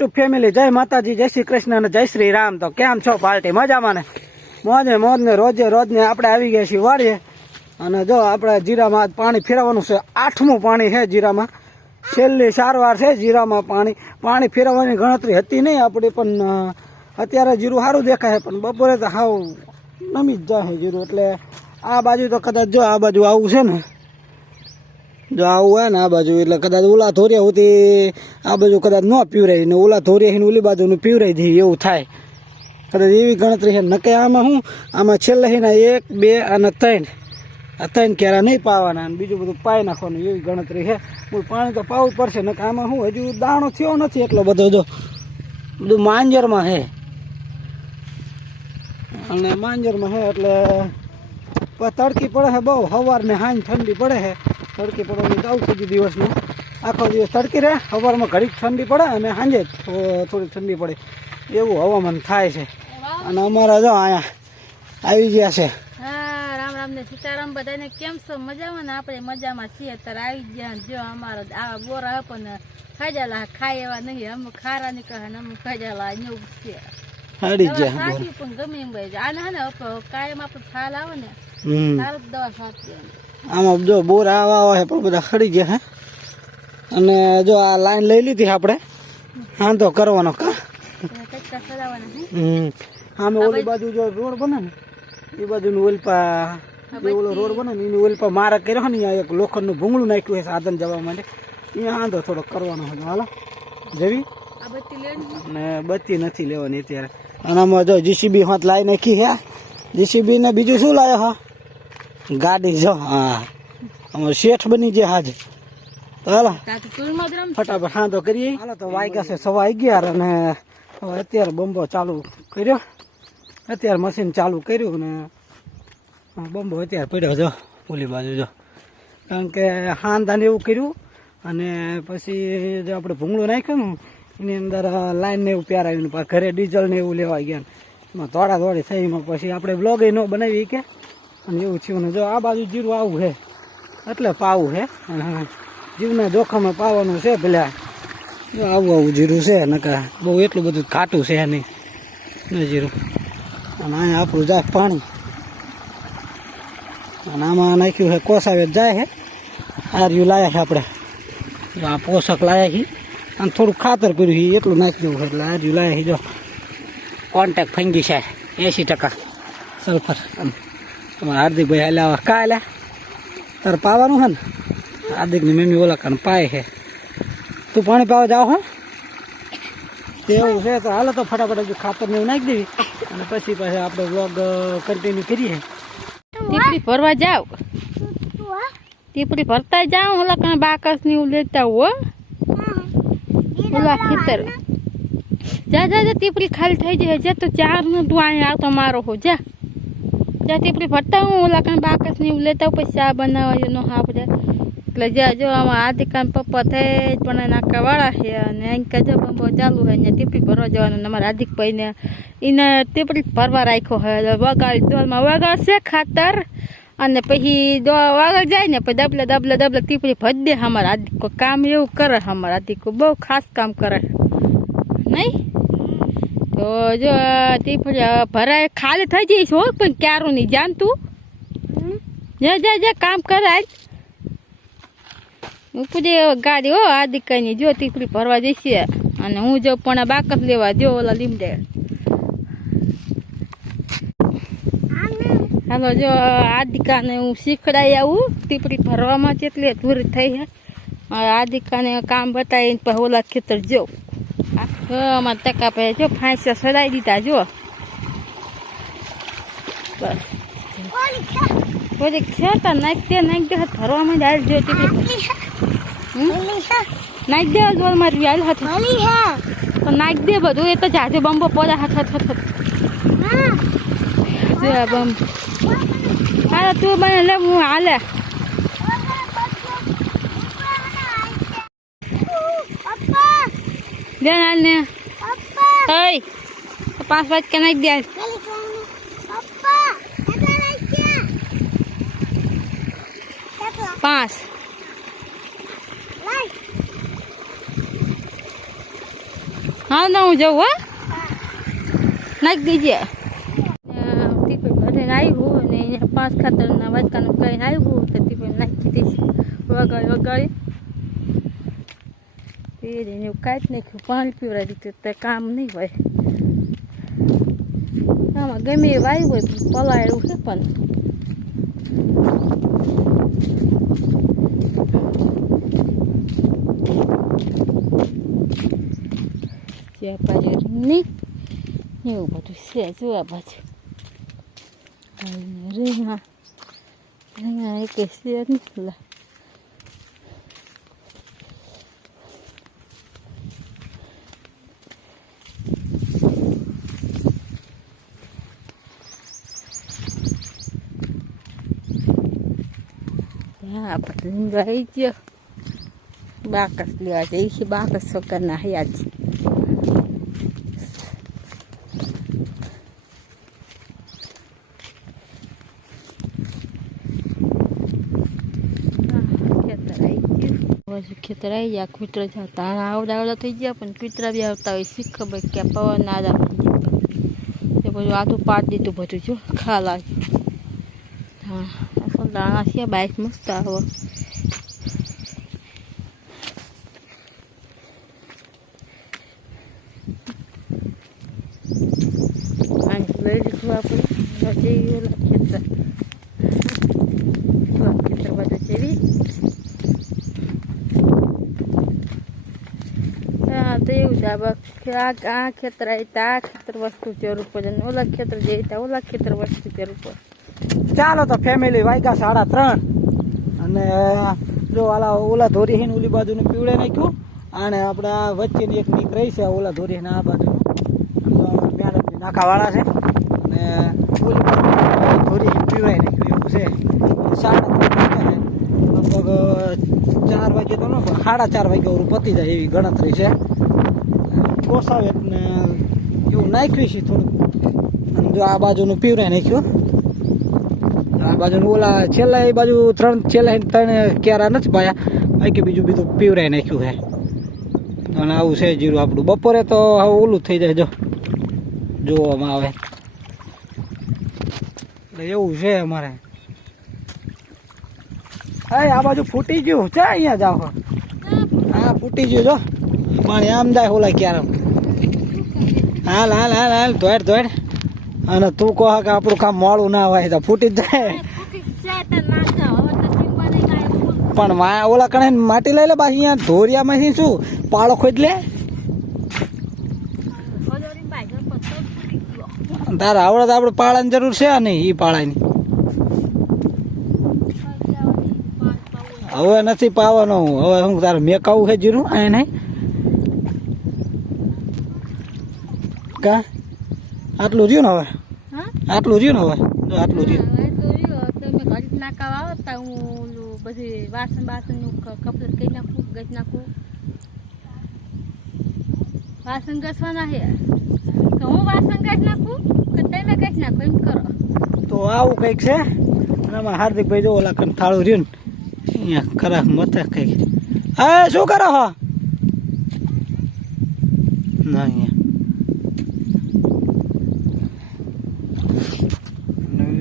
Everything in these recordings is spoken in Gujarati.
યુટ્યુબ ફેમિલી જય માતાજી, જય શ્રી કૃષ્ણ અને જય શ્રી રામ. તો કેમ છો પાર્ટી? મજામાં ને? મોજે મોજ ને રોજે રોજ ને આપણે આવી ગયા છીએ વાળીએ અને જો આપણે જીરામાં પાણી ફેરવવાનું છે, આઠમું પાણી છે જીરામાં. છેલ્લી સારવાર છે જીરામાં પાણી. પાણી ફેરવવાની ગણતરી હતી નહીં આપણી, પણ અત્યારે જીરું સારું દેખાય પણ બપોરે તો હાવ નમી જ જાય જીરું. એટલે આ બાજુ તો કદાચ જો આ બાજુ આવું છે ને જો આવું હોય ને આ બાજુ, એટલે કદાચ ઓલા ધોરિયા સુધી આ બાજુ કદાચ ન પીવરાય, ને ઓલા ધોરિયા ઓલી બાજુનું પીવરાઈ દઈએ એવું થાય. કદાચ એવી ગણતરી છે. નકે આમાં શું આમાં છેલ્લે છે એક, બે અને ત્રણ. આ ત્રણ કેરા નહીં પાવાના અને બીજું બધું પાઈ નાખવાનું, એવી ગણતરી છે. હું પાણી તો પાવું પડશે, નકે આમાં શું હજુ દાણો થયો નથી એટલો બધો જો. બધું માંજરમાં છે. અને માંજરમાં છે એટલે, તડકી પડે છે બહુ સવાર ને હાંજ ઠંડી પડે છે. તડકી પડવાની તો થઈ ગયું દિવસનું. આખો દિવસ તડકી રહે. સવારમાં ઘડીક ઠંડી પડે અને સાંજે થોડીક ઠંડી પડે. એવું હવામાન થાય છે. અને અમારા જો અહીંયા આવી ગયા છે. હા રામ રામ ને સીતારામ. બધાને કેમ છો? મજામાં ને? આપણે મજામાં છીએ. અત્યારે આવી ગયા ને જો અમારો આવા બોરા પણ ખાજાલા ખાય એવા નહીં. અમુક ખારા ની કહે અમુક ખાજાલા એવું છે. સાચી પણ ગમે એમ ભાઈ આને હે ને કાયમ આપણે થાલ આવે ને તારું જ દવા સાચી આમાં જો બોર આવા આવે પણ બધા ખડી ગયા હે. અને જો આ લાઈન લઈ લીધી આપણે. હાંધો કરવાનો કા. આમે ઓલી બાજુ જો રોડ બને ને એ બાજુનું ઓલપા ઓલો રોડ બને ને એની ઓલપા મારા કર્યો ને અહીંયા એક લોખંડનું ભૂંગળું નાખ્યું છે સાધન જવા માટે. અહીંયા આંધો થોડો કરવાનો હતો હાલો. જેવી? ને બત્તી નથી લેવાની અત્યારે. અને આમાં જો જીસીબી હાથ લાવી નાખી હે. જીસીબી ને બીજું શું લાવ્યો હા? ગાડી જો હા. અમારે શેઠ બની ગયા હાજ તો હાલો ફટાફટ હા તો કરીએ. હાલો તો વાગ્યા છે સવા અગિયાર અને હવે અત્યારે બંબો ચાલુ કર્યો. અત્યારે મશીન ચાલુ કર્યું ને બંબો અત્યારે પડ્યો જો ઓલી બાજુ જો. કારણ કે હાંધાને એવું કર્યું અને પછી જે આપણે ભૂંગળું નાખ્યું ને એની અંદર લાઈનને એવું પ્યારાયું ને ઘરે ડીઝલ ને એવું લેવા ગયા એમાં દોડા દોડી થઈ એમાં પછી આપણે બ્લોગ ન બનાવી કે અને એવું થયું ને જો આ બાજુ જીરું આવું છે એટલે પાવું છે અને જીવના જોખમે પાવાનું છે પેલા જો આવું આવું જીરું છે નકા બહુ એટલું બધું ખાટું છે નહીં. ને જીરું. અને અહીંયા આપણું જાય પાણી. અને આમાં નાખ્યું છે કોસાવે જાય છે આર્યું લાયા છે આપણે. જો આ પોષક લાયા છે અને થોડું ખાતર કર્યું છે એટલું નાખી દેવું છે એટલે આર્યું લાયા છે જો કોન્ટેક ફંગી છે એંસી ટકા સલ્ફર તમારા હાર્દિકભાઈ હાલ્યા કા હાલ્યા? તારે પાવાનું છે ને? હાર્દિકની મમ્મી ઓલા કાન પાય છે તું પાણી પાવા જાવ હો. એવું છે તો હાલો તો ફટાફટ ખાતર ને એવું નાખી દેવી. અને પછી પાછા આપણે વ્લોગ કન્ટિન્યુ કરીએ. ટીપડી ભરવા જાવ? ટીપડી ભરતા જાવ? ઓલા કાન બાકસ ને એવું લેતા હો. ઓલા ખેતર. જા જા ટીપડી ખાલી થઈ જાય. જા, તો ચારનું તું અહીં આવતો મારો હો. જા. જા પેલી ફરતા હું ઓલા કાં બાકસ ને એવું લેતા પછી ચા બનાવવા નો આપણે એટલે જ્યાં જો આમાં દુકાન પપ્પા થઈ જ, પણ નાકા વાળા છે અને અહીં જો બંબો ચાલુ હોય ને ટીપડી ભરવા જવાનું. અમારા હાર્દિકભાઈ ને એને ટીપડી ભરવા રાખ્યો હોય વગાડી ડોલમાં વગાડશે ખાતર અને પછી દો વાગડ જાય ને, પછી દબલે દબલે દબલે ટીપડી ભજ દે અમારા આદિકો કામ એવું કરે અમારા આદિકો બહુ ખાસ કામ કરે. નહીં? તો જો આ ટીપડી ભરાય ખાલી થઈ જઈશ હો પણ ક્યારું નહીં. જાણ તું. જા જા જા કામ કરાય ઉપડે ગાડી હો આદિકાની જો ટીપડી ભરવા જઈશે. અને હું જો પણ આ બાકસ લેવા જો ઓલા લીમડે. હાલો જો આદિકાને હું શીખડાઈ આવું. ટીપડી ભરવામાં જેટલી દૂર થઈ હે. આદિકાને કામ બતાવીને પહેલા ઓલા ખેતર જો જો અમારા ટકા ભાઈ જો ફાંસા સડાઈ દીધા જો બસ. બધી ખેતા નાખ દે નાખ દે ભરવામાં જ હાલ જો હમ? દે જોર મારી હાલ હાથ. તો નાખ દે બધું એ તો જાજો બંબો પોદા હાથ હાથ હાથ. બંબ. હાલે તું બને લે હું હાલે. દે હાલ ને ઓય પાંચ પાંચ કે નાખી દે. પાંચ હા ના હું જઉં હો નાખી દીજે ભરીને આવ્યું અને અહીંયા પાંચ ખાતરના વાટકાનું કહીને આવ્યું તો ટીપે નાખી દઈશ વગાડી વગાડી પીને એવું કાઢી નાખ્યું પાણી પીવડાવી દીધું તો કામ નહીં હોય આમાં ગમે એ વાયુ હોય પણ પલાળ્યું છે પણ જ્યાં બાજુ નહીં એવું બધું છે જો આ બાજુ અને રીંગણા રીંગણા એક છે નહીં આપણે રીંગણા આવી ગયો બાકસ લેવા જઈએ છીએ બાકસ વગરના હયા છે ખેતર આવી ગયું બાજુ ખેતર આવી ગયા કૂતરા જતા તાણા આવડા આવડા થઈ ગયા પણ કૂતરા બી આવતા હોય શી ખબર કે આ પવન ના જ એ બધું આટું પાડી દીધું બધું જો ખાલા હા દાણા છે બાઈક મસ્ત આવો લઈ લીધું આપણે જઈ ઓલા ખેતર ખેતર બધું જેવી હા તો એવું જ આ આ ખેતર આવી આ ખેતર વસ્તુ જરૂર પડે ઓલા ખેતર જઈ ઓલા ખેતર વસ્તુ જરૂર પડે ચાલો તો ફેમિલી વાયગા સાડા ત્રણ. અને જો આલા ઓલા ધોરી હિન ઓલી બાજુનું પીવડે નાખ્યું. અને આપણે આ વચ્ચેની એક નીક રહી છે ઓલા ધોરીહીન આ બાજુ મેડમની નાખાવાળા છે. અને ઓલી બાજુ ધોરીહીન પીવડાઈ નાખ્યું એવું છે. સાડા લગભગ ચાર વાગે તો ન સાડા ચાર વાગે ઓરું પતી જાય એવી ગણતરી છે. કોસાવે ને એવું નાખ્યું છે થોડુંક. જો આ બાજુનું પીવરાઈ નાખ્યું. આ બાજુ ઓલા છેલ્લા એ બાજુ ત્રણ છેલ્લા ત્રણ ક્યારા નથી પાયા. બાકી બીજું બીજું પીવરાઈ નાખ્યું છે અને આવું છે જીરું આપણું. બપોરે તો હવે ઓલું થઈ જાય જો. જોવામાં આવે. એવું છે અમારે. હા આ બાજુ ફૂટી ગયું છે અહીંયા જાઓ હા, ફૂટી ગયું જો. પાણી આમ જાય ઓલા ક્યારે હાલ હાલ હાલ હાલ, ધોડ ધોડ. અને તું કહો કે આપણું કામ મોડું ના હોય તો ફૂટી જ જાય. પણ મા ઓલા કણે માટી લઈ લે બા અહીંયા ધોરિયામાંથી શું? પાળો ખોદ લે. તારા આવડે તો આપણે પાળાની જરૂર છે નહીં એ પાળાની? હવે નથી પાવાનો હવે હું તારે મેકાવું છે જીરું નહીં કા? આટલું રહ્યું ને હવે? આટલું રહ્યું ને હવે? જો આટલું રહ્યું વાસણ બાસણનું કપડે કઈ નાખું ગજ નાખું? વાસણ ઘસવાના છે? કે હું વાસણ ગજ નાખું કે તમે ગજ નાખો? એમ કરો. તો આવું કંઈક છે? આમાં હાર્દિકભાઈ જો ઓલા કન થાળું રહ્યું ને અહીંયા ખરા મથે કંઈક. હા શું કરો હા? ના અહીંયા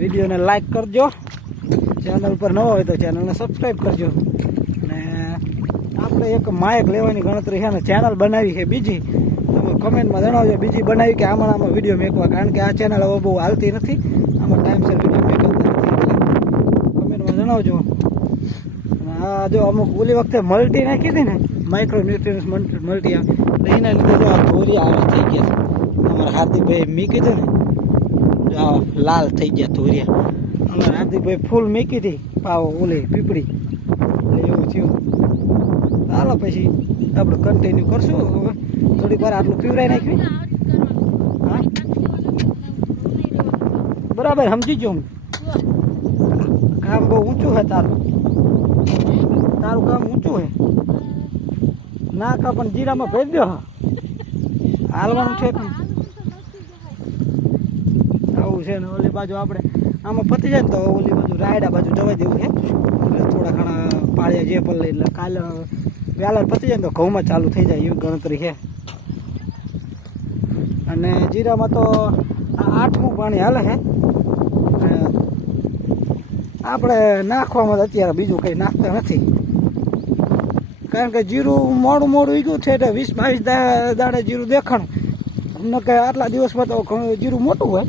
વિડીયોને લાઇક કરજો. ચેનલ પર નવો હોય તો ચેનલને સબસ્ક્રાઈબ કરજો. અને આપણે એક માયક લેવાની ગણતરી છે ને, ચેનલ બનાવી છે બીજી. તમે કમેન્ટમાં જણાવજો, બીજી બનાવી કે આમાં આમાં વીડિયો મેકવા. કારણ કે આ ચેનલ હવે બહુ હાલતી નથી. આમાં ટાઈમસર વીડિયો મેકવતા નથી. કમેન્ટમાં જણાવજો. આ જો અમુક ઓલી વખતે મલ્ટી નાખી હતી ને માઇક્રો ન્યુટ્રિયન્સ મલ્ટી આવે એના લીધે જો આ ધોરી આવી થઈ ગયા છે. અમારા હાર્દિકભાઈ મી કીધું ને લાલ થઈ ગયા ધોરિયા. અને રાજીભાઈ ફૂલ મૂકી હતી, પાવો, ઓલે પીપળી. એવું થયું. ચાલો પછી આપણે કન્ટિન્યુ કરશું. હવે થોડીક વાર આટલું પીવરાઈ નાખ્યું. બરાબર, સમજી ગયો હું. કામ બહુ ઊંચું છે તારું. તારું કામ ઊંચું છે. ના કા પણ જીરામાં ભેજ દો. હાલવાનું છે આવું છે ને ઓલી બાજુ આપણે, આમાં પતી જાય ને તો ઓલી બાજુ રાયડા બાજુ જવા દેવું છે. એટલે થોડા ઘણા પાળિયા જે પણ એટલે કાલે વહેલા પતી જાય ને તો ઘઉંમાં ચાલુ થઈ જાય એવી ગણતરી છે. અને જીરામાં તો આઠમું પાણી હાલે છે. આપણે નાખવામાં અત્યારે બીજું કંઈ નાખતા નથી. કારણ કે જીરું મોડું મોડું ઈગું છે એટલે વીસ બાવીસ દાડે જીરું દેખાણું. અમને કે આટલા દિવસમાં તો જીરું મોટું હોય.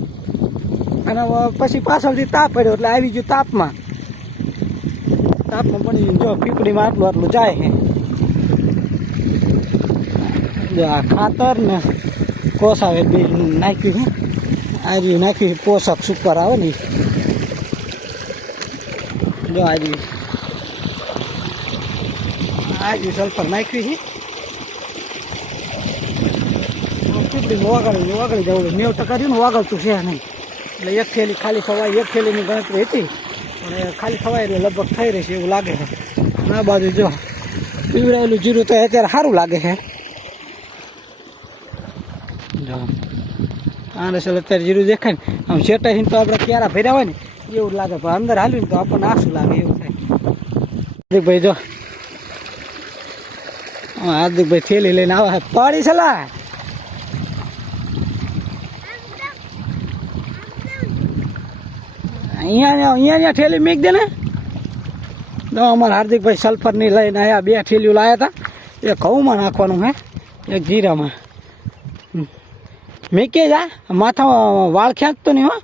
અને પછી પાછળથી તાપ પડ્યો એટલે આવી ગયું તાપમાં. તાપમાં પડી ગયું જો પીપળીમાં આટલું આટલું જાય છે આ ખાતર ને કોસ આવે બે નાખ્યું છે આ રહ્યું નાખ્યું છે પોષક સુપર આવે ને જો આજી રહ્યું આ સલ્ફર નાખ્યું છે પીપળી વાગડી વાગડી જવું નેવ ટકા રહ્યું ને વાગડતું છે નહીં. એટલે એક થેલી ખાલી ખવાય, એક થેલીની ગણતરી હતી. પણ ખાલી ખવાય એટલે લગભગ થઈ રહી છે એવું લાગે છે. આ બાજુ જો પીવડાવેલું જીરું તો અત્યારે સારું લાગે છે. જો. આને ચાલ અત્યારે જીરું દેખાય ને. આમ શેટાઈને તો આપણે ક્યારા ભર્યા હોય ને, એવું લાગે. પણ અંદર હાલ્યું ને તો આપણને આસું લાગે, એવું થાય. હાર્દિકભાઈ જો. હાર્દિકભાઈ થેલી લઈને આવે પાડી સલાહ અહીંયા અહીંયા અહીંયા ઠેલી મેક દે ને. તો અમારા હાર્દિકભાઈ સલ્ફરની લઈને આવ્યા બે ઠેલીઓ લાવ્યા હતા એક ઘઉંમાં નાખવાનું હે એક જીરામાં. મેકીએ જા. માથા વાળ ખેંચતો નહીં હો.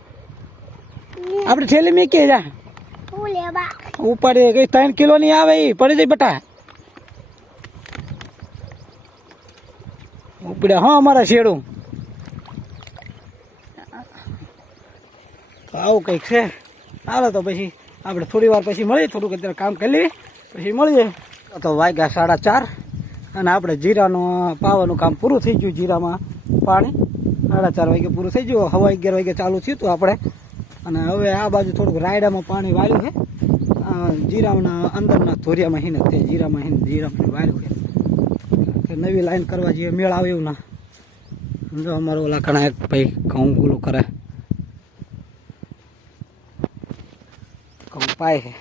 આપણે ઠેલી મેકે જા. ઉપર એ કઈ ત્રણ કિલોની આવે એ પડી જાય બેટા. ઉપડે હા અમારા શેડું. આવું કંઈક છે. હાલો તો પછી આપણે થોડી વાર પછી મળીએ, થોડુંક અત્યારે કામ કરી લઈએ, પછી મળીએ. તો વાગ્યા સાડા ચાર અને આપણે જીરાનું, પાવાનું કામ પૂરું થઈ ગયું જીરામાં પાણી. સાડા ચાર વાગે પૂરું થઈ ગયું. હવા અગિયાર વાગે ચાલુ થયું હતું આપણે. અને હવે આ બાજુ થોડુંક રાયડામાં પાણી વાળ્યું છે. જીરાના અંદરના ધોરિયામાં હિને તે જીરામાં હિને જીરામાં વાળ્યું છે. નવી લાઈન કરવા જઈએ મેળ આવે ના. જો અમારો ઓલા ઘણા એક ભાઈ ઘઉં ગુલું કરે. પાય છે.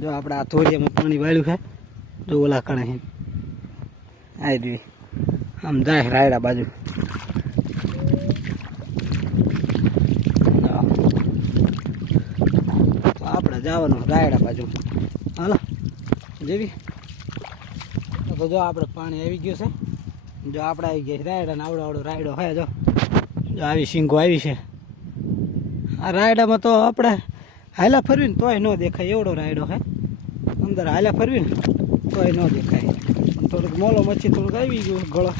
જો આપણે આ ધોરિયામાં પાણી વાળ્યું છે, જો ઓલા કણે છે. આવી દે આમ જાય રાયડા બાજુ. આપણે જવાનું રાયડા બાજુ. હાલો જેવી તો જો આપણે પાણી આવી ગયું છે. જો આપણે આવી ગયા રાયડા ને આવડો આવડો રાયડો હોય જો. આવી સિંગો આવી છે. આ રાયડામાં તો આપણે હાલા ફરવી ને તોય ન દેખાય, એવડો રાયડો હે. અંદર હાલા ફરવી ને તોય ન દેખાય. થોડુંક મોલો મચ્છી થોડુંક આવી ગયું ગળો.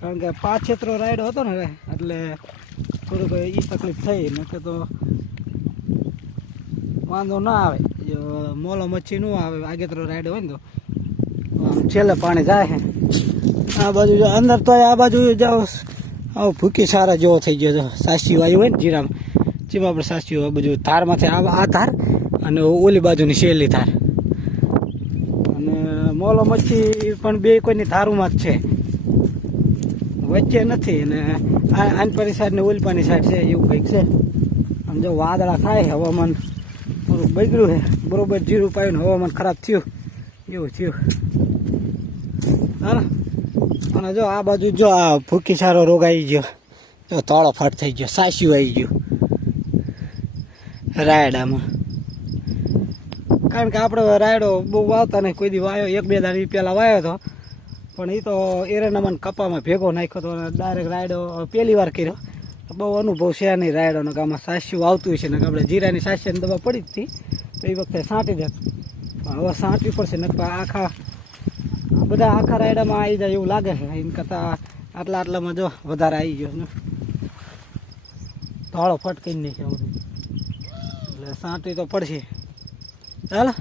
કારણ કે પાંચ છેતરો રાયડો હતો ને એટલે થોડુંક એ તકલીફ થઈ. નકે તો વાંધો ના આવે. મોલો મચ્છી ન આવે, આગેતરો રાયડો હોય ને તો. છેલ્લે પાણી જાય હે. આ બાજુ અંદર તો આ બાજુ જાઓ. ભૂકી સારા જેવો થઈ ગયો સાસી વાયુ હોય ને જીરામાં જેમ આપણે સાસ્યું આ બાજુ ધારમાંથી આ ધાર અને ઓલી બાજુની શેલી ધાર અને મોલો મચ્છી પણ બે કોઈની ધારુમાં જ છે. વચ્ચે નથી અને આ આનપરી સાઈડ ને ઓલપાની સાઈડ છે, એવું કંઈક છે. આમ જો વાદળા થાય, હવામાન થોડુંક બગડ્યું છે. બરોબર જીરું પાયું ને હવામાન ખરાબ થયું. એવું થયું. હા અને જો આ બાજુ જો આ ભૂકી સારો રોગ આવી ગયો. જો તળો ફટ થઈ ગયો સાસ્યું આવી ગયું. રાયડામાં. કારણ કે આપણે રાયડો બહુ વાવતા નહીં. કોઈ દી વાયો, એક બે દાડી પહેલાં વાયો હતો પણ એ તો એરેનામાં કપામાં ભેગો નાખ્યો હતો અને ડાયરેક્ટ રાયડો પહેલી વાર કર્યો. બહુ અનુભવ છે નહીં રાયડોનો કે આમાં સાસ્યું આવતું છે ને કે આપણે જીરાની સાસ્યાની દવા પડી જ હતી. તો એ વખતે સાંટી દે પણ હવે સાંટવી પડશે ને આખા, બધા આખા રાયડામાં આવી જાય એવું લાગે છે. એમ કરતાં આટલા આટલામાં જો વધારે આવી ગયો ને ધોળો ફટ કરી નાખ્યો એટલે તો પડશે. ચાલો.